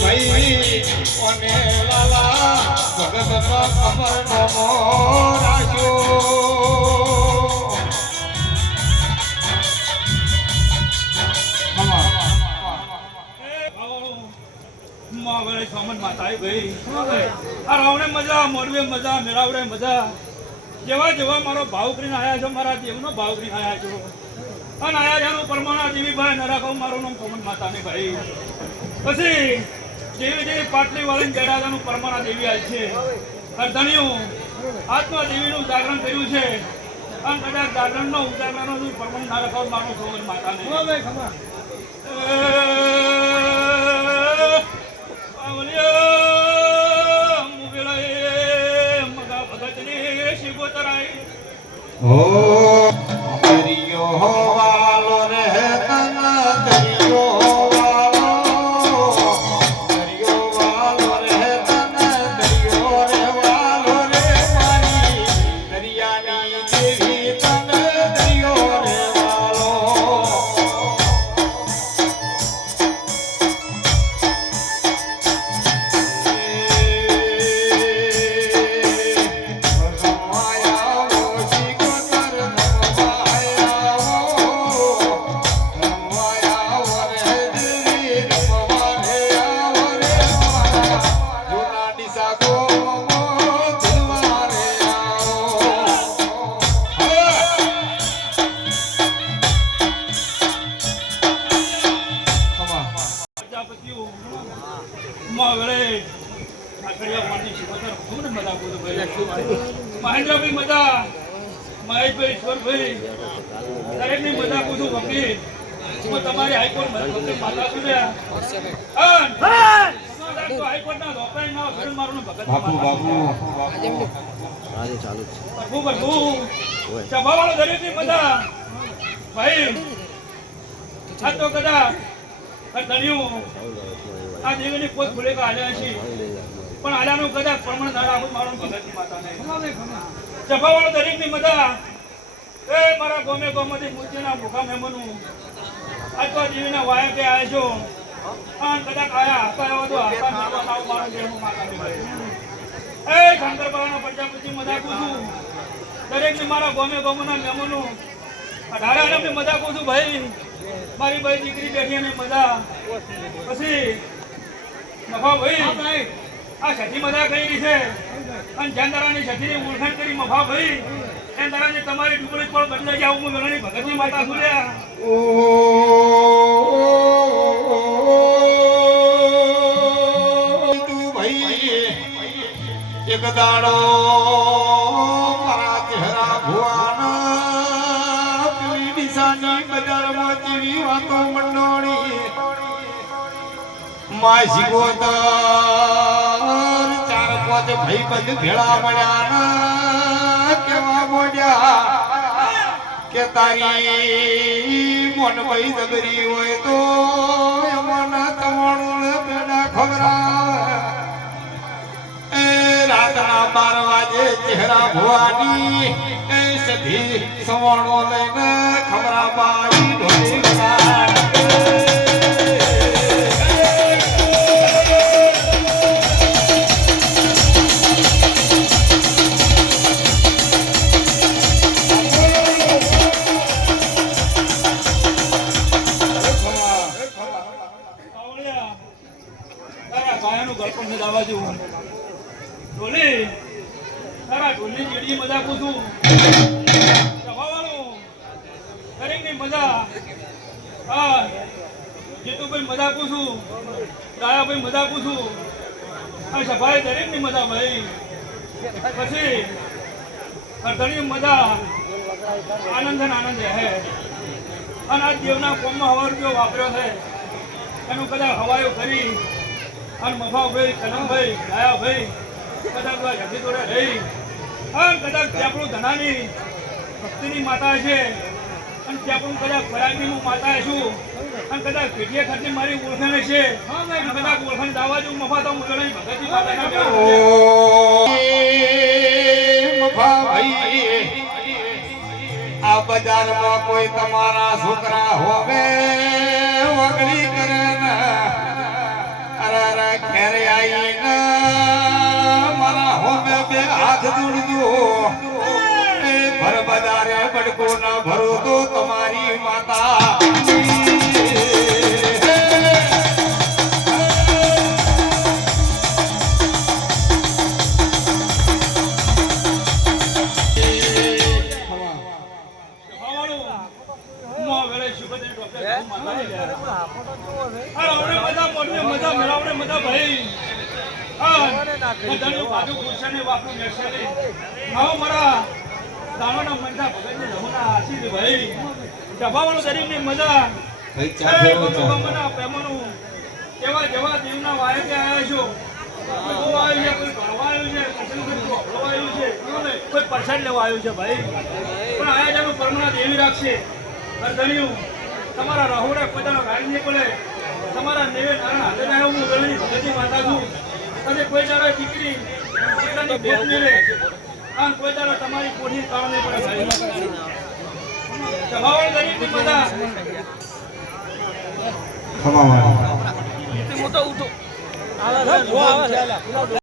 ભાઈ ઓને લાલા ભગતમાં કમર નમો રાજો માવળે સોમન માતાએ ભાઈ આ રાવણે મજા મોરવે મજા મેળાવડે મજા જેવા જેવા મારો ભાવ કરીને આયા છો મારા દેવનો ભાવ કરીને આયા છો અને આયા જાનું પરમાણા દેવી ભાઈ નરાખો મારું નામ સોમન માતાને ભાઈ પછી જેવી જેવી પાટલી વાળીને બેડાદાનું પરમાણા દેવી આવી છે અર્ધણિયું આત્મા દેવીનું જાગરણ કર્યું છે અને કદાચ જાગરણનો ઉજાગરણનો પરમાણ ના રખાવ મારું સોમન માતાને ઓ દરિયો વાલો રે તન દરિયો વાલો રે તન દરિયો રે વાલો રે મારી દરિયાની દેવી તન દરિયો રે વાલો મહેન્દ્રભાઈ મજા મહેશભાઈ ઈશ્વરભાઈ દરેકની મજા પૂછું વકીલ હું તમારી હાઈકોર્ટ માતા છું હાઈકોર્ટના ધોપાઈ ના ઘર મારું ભગત સભા વાળો દરેકની મજા ભાઈ આ તો કદાચ ધન્યું આ દેવીની પોત ભૂલે હાલ્યા છે પણ આલાનું કદાચ પ્રમાણ ના રાખું મારું ભગતની માતાને સભાવાળો દરેકની મજા એ મારા ગોમે ગોમાંથી મૂર્તિના ભૂખા મહેમાનું આજ તો દેવીના વાયા કે આવ્યા છો અને કદાચ આયા હતા એવા તો હતા મારું દેવનું માતાની એ શંકરબાનો પ્રજાપતિ મજા પૂછું દરેકની મારા ગોમે ગોમના મહેમાનું 18 આરામની મજા પૂછું ભાઈ મારી ભાઈ દીકરી બેઠી અને મજા પછી મફા ભાઈ આ છઠ્ઠી મજા કરી છે અને જંદરાની છઠ્ઠીની ઓળખાણ કરી મફા ભાઈ એ દરાને તમારી ડુંગળી પણ બદલાઈ જાવ હું વેલાની ભગતની માતા સુલ્યા તું ભાઈ એક દાડો મારા ચહેરા ભુવાના પીળી દિશાની બજારમાં ચીવી વાતો મંડોળી માય શિકોતર ચાર પાંચ ભાઈ બંધ ભેળા મળ્યા કેવા મોડ્યા કે તારી મોન ભાઈ દબરી હોય તો એમાં તમારું પેડા ખબરા એ રાતના 12 વાગે ચહેરા ભુવાની એ સધી સવાણો લઈને ખબરા બાઈ ઢોળી મજા પૂછું દરેકની મજા હા જીતુભાઈ મજા પૂછું દાયાભાઈ મજા પૂછું આ સભાએ દરેકની મજા ભાઈ પછી અર્ધણી મજા આનંદ આનંદ હે અને આ દેવના કોમમાં હવા રૂપિયો વાપર્યો છે એનું કદાચ હવાયો કરી અને મફાભાઈ કલમભાઈ દાયાભાઈ કદાચ જતી જોડે રહી અને કદાચ આપણું ધનાની ભક્તિની માતા છે અને આપણું કદાચ ફરાગીનું માતા છું અને કદાચ પેટીએ ખાતે મારી ઓળખાણ છે કદાચ ઓળખાણ દાવા જેવું મફા તો મુજોની ભગતની માતા મફા ભાઈ આ બજારમાં કોઈ તમારા છોકરા હોવે વગડી કરે ને અરે ઘેર આવીને મારા હોમે બે હાથ જોડજો એ ભર બજારે બડકો ના ભરો તો તમારી માતા કોઈ પરસાદ લેવા આવ્યું છે ભાઈ પણ આયા પરમણા દેવી રાખશે તમારા રહોડા પોતાનો ગાડી નહીં પડે તમારા નેવે નારાયણ હાથે ના હું ગળની ભગતી માતા છું અને કોઈ દાડો દીકરી દીકરાની ભેટ નહીં લે આમ કોઈ દાડો તમારી કોઠી કામ નહીં પડે ભાઈ સભાવળ ગરીબની બધા ખમા મોટો ઉઠો આવે છે